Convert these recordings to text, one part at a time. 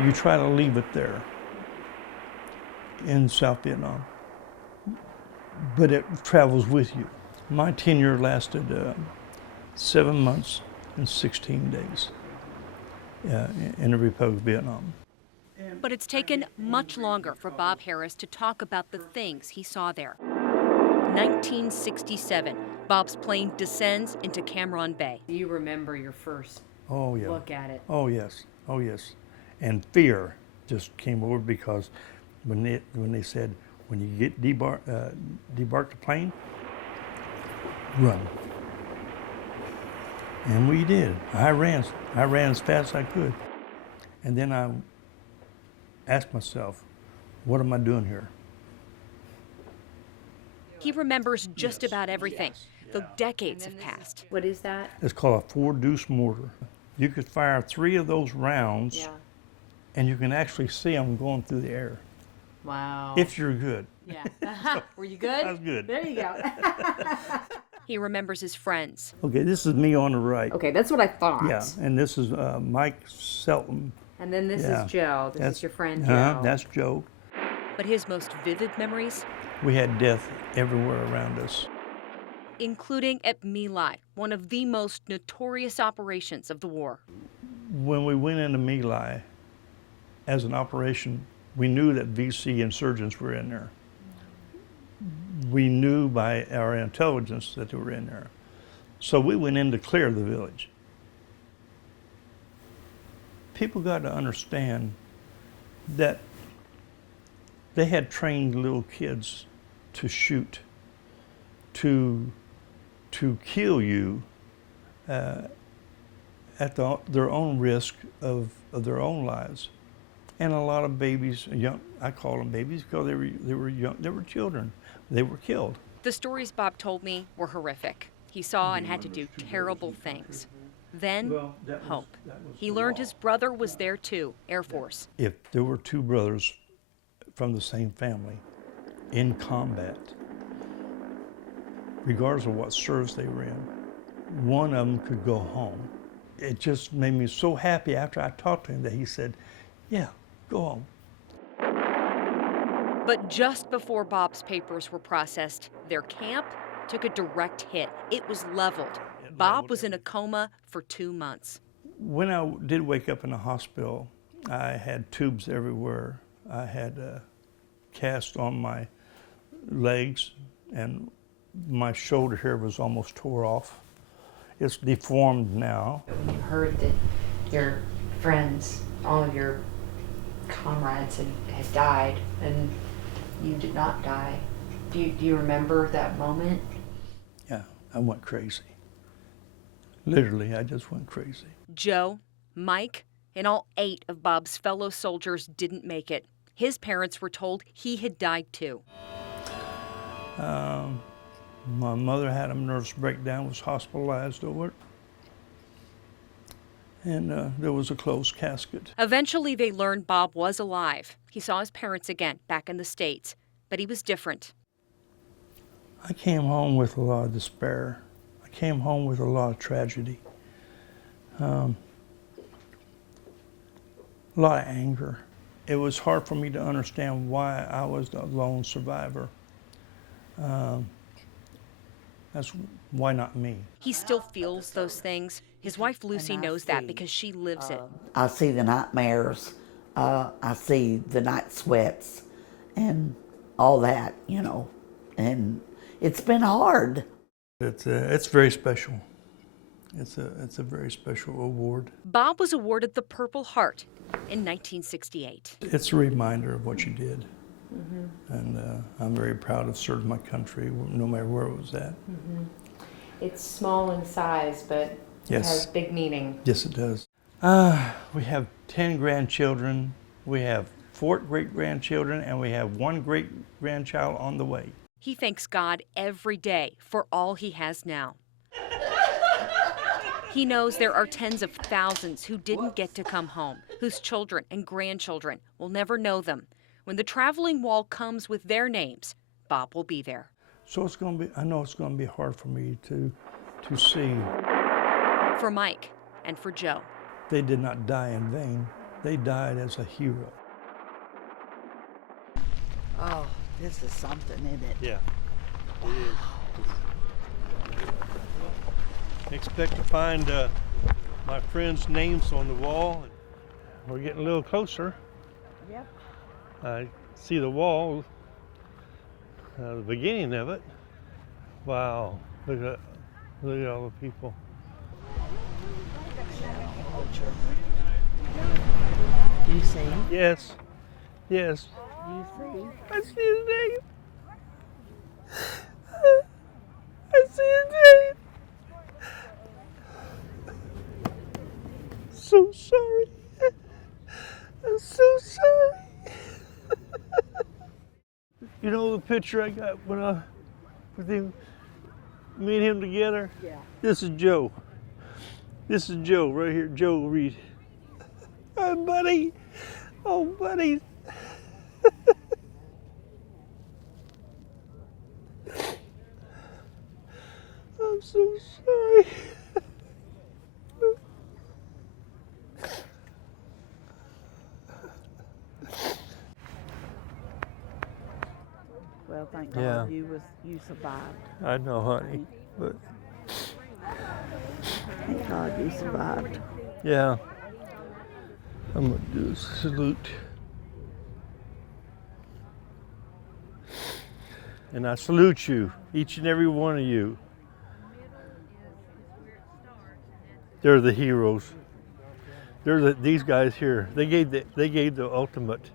You try to leave it there in South Vietnam, but it travels with you. My tenure lasted 7 months and 16 days in the Republic of Vietnam. But it's taken much longer for Bob Harris to talk about the things he saw there. 1967, Bob's plane descends into Cam Ranh Bay. You remember your first look at it. Oh yes, oh yes. And fear just came over because when they said, when you get debark the plane, run. And we did. I ran as fast as I could. And then I asked myself, what am I doing here? He remembers just about everything, though decades have passed. What is that? It's called a 4-deuce mortar. You could fire 3 of those rounds, and you can actually see them going through the air. Wow. If you're good. Yeah. Were you good? I was good. There you go. He remembers his friends. Okay, this is me on the right. Okay, that's what I thought. Yeah, and this is Mike Selton. And then this is Joe. This is your friend Joe. That's Joe. But his most vivid memories? We had death everywhere around us. Including at My Lai, one of the most notorious operations of the war. When we went into My Lai as an operation, we knew that VC insurgents were in there. We knew by our intelligence that they were in there. So we went in to clear the village. People got to understand that they had trained little kids to shoot, to kill you at their own risk of their own lives. And a lot of babies, young, I call them babies because they were young, they were children. They were killed. The stories Bob told me were horrific. He saw and had to do terrible things. Then, hope. He learned his brother was there too, Air Force. If there were 2 brothers from the same family in combat, regardless of what service they were in, one of them could go home. It just made me so happy after I talked to him that he said, yeah, go home. But just before Bob's papers were processed, their camp took a direct hit. It was leveled. Bob was in a coma for 2 months. When I did wake up in the hospital, I had tubes everywhere. I had a cast on my legs, and my shoulder hair was almost tore off. It's deformed now. When you heard that your friends, all of your comrades had died and you did not die, do you remember that moment? Yeah, I went crazy. Literally, I just went crazy. Joe, Mike, and all 8 of Bob's fellow soldiers didn't make it. His parents were told he had died too. My mother had a nervous breakdown, was hospitalized over it. And there was a closed casket. Eventually, they learned Bob was alive. He saw his parents again back in the States, but he was different. I came home with a lot of despair. I came home with a lot of tragedy. A lot of anger. It was hard for me to understand why I was the lone survivor. That's why not me? He still feels those things. His wife Lucy knows that because she lives it. I see the nightmares. I see the night sweats and all that, you know. And it's been hard. It's very special. It's a very special award. Bob was awarded the Purple Heart in 1968. It's a reminder of what you did. And I'm very proud of serving my country, no matter where it was at. It's small in size, but it has big meaning. Yes, it does. We have 10 grandchildren, we have 4 great-grandchildren, and we have 1 great-grandchild on the way. He thanks God every day for all he has now. He knows there are tens of thousands who didn't get to come home, whose children and grandchildren will never know them. When the traveling wall comes with their names, Bob will be there. So it's going to be, I know it's going to be hard for me to see. For Mike and for Joe. They did not die in vain. They died as a hero. Oh, this is something, isn't it? Yeah, it is. Expect to find my friends' names on the wall. We're getting a little closer. Yep. I see the wall, the beginning of it. Wow, look at all the people. Do you see? Yes, yes. Do you see? I see his name. I see his name. So sorry. I'm so sorry. You know the picture I got when I with him, me and him together? Yeah. This is Joe. This is Joe right here, Joe Reed. Hi, buddy. Oh, buddy. I'm so sorry. Well, thank Yeah. God you survived. I know, honey, but Thank God you survived. yeah. I'm gonna do a salute. And I salute you, each and every one of you. They're the heroes. These guys here. They gave the ultimate.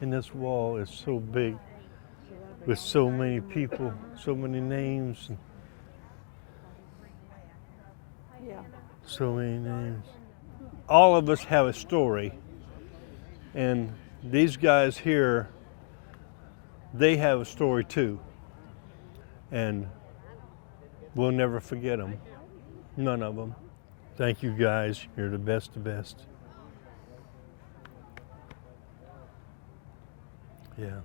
And this wall is so big, with so many people, so many names, and Yeah. so many names. All of us have a story, and these guys here, they have a story too, and we'll never forget them. None of them. Thank you guys. You're the best of best. Yeah.